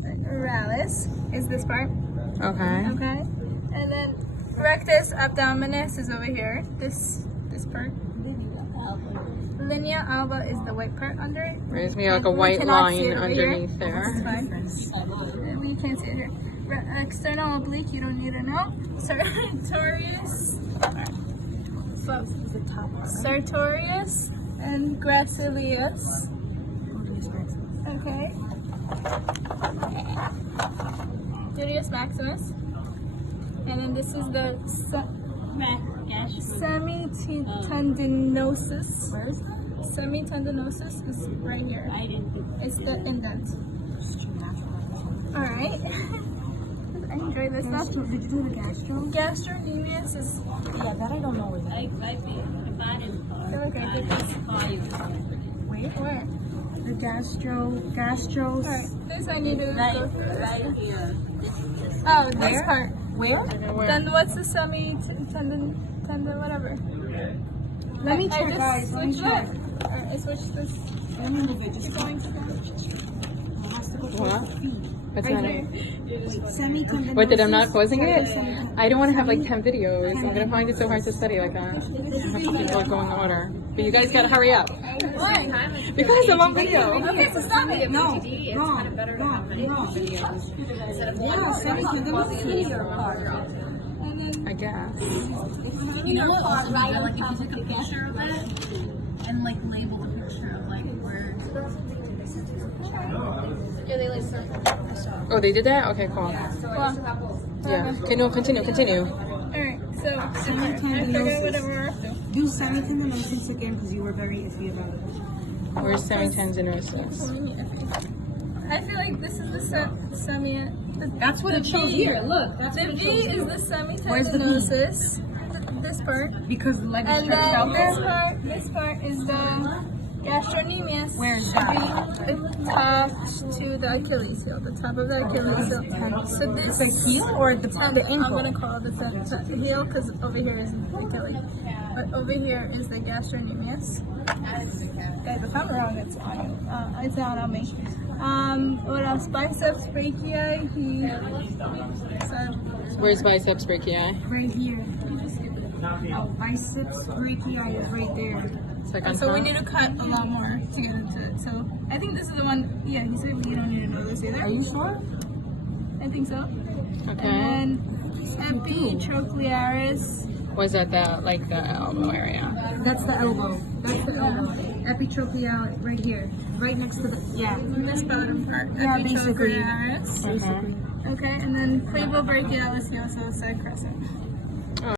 pectoralis is this part. Okay. Okay. And then rectus abdominis is over here. This part. Linea alba is the white part under it. There's me like a white line underneath there. That's fine. We can't see it here. External oblique, you don't need to know. Sartorius. Sartorius and gracilis. Okay. Gluteus maximus. And then this is the semitendinosus. Where is that? Semitendinosus is right here. It's the indent. Alright. I enjoy this stuff. Did you do the gastro? Gastrocnemius is. Yeah, that I don't know what that is. Wait, where? The gastro. Alright, this I need to go through this. Right here. Oh, this part. Where? Then what's the tendon, whatever? Let me check, guys. Let me check. Alright, I switched this. Let me move it. Just You're going to go. What? What's that? Semitendinosus. What, did I'm not pausing it? I don't want to have like 10 videos. I'm going to find it so hard to study like that. I have to keep it going in order. But you guys got to hurry up. Why? Because I'm on video. Okay, so stop it. No, wrong. Yeah, semitendinosus is your part. I guess. You know what? Also, like if you took a picture of it and like label the picture of like where. Yeah, they like circle. Oh, they did that? Okay, cool. Yeah. Continue. Alright, so I forgot whatever we're up to. Do semitendinosus again because you were very iffy about it. Where's semitendinosus? I feel like this is the semi. That's what it shows here. Look, that's The what it V shows is here. the Where's the V? semitendinosus. This part. Because the leg is And stretched out then there. this part is the gastrocnemius. Where is that? Attached to the Achilles heel, the top of the Achilles heel. So this The heel or the ankle? I'm gonna call it the heel because over here is the Achilles, but over here is the gastrocnemius. Guys, if I'm wrong, it's not on me. What else? Biceps brachii. Where's biceps brachii? Right here. Oh, biceps brachii is right there. Second So we top. need to cut a lot more to get into it. So I think this is the one. Yeah, he said you don't need to know this either. Are you sure? I think so. Okay. And epitrochlearis. Was that the elbow area? That's the elbow. That's the elbow. Epitrochlearis right here. Right next to the, yeah. This bottom part. Yeah, basically. Epitrochlearis. Uh-huh. Okay, and then clevo brachialis heel, so side crescent.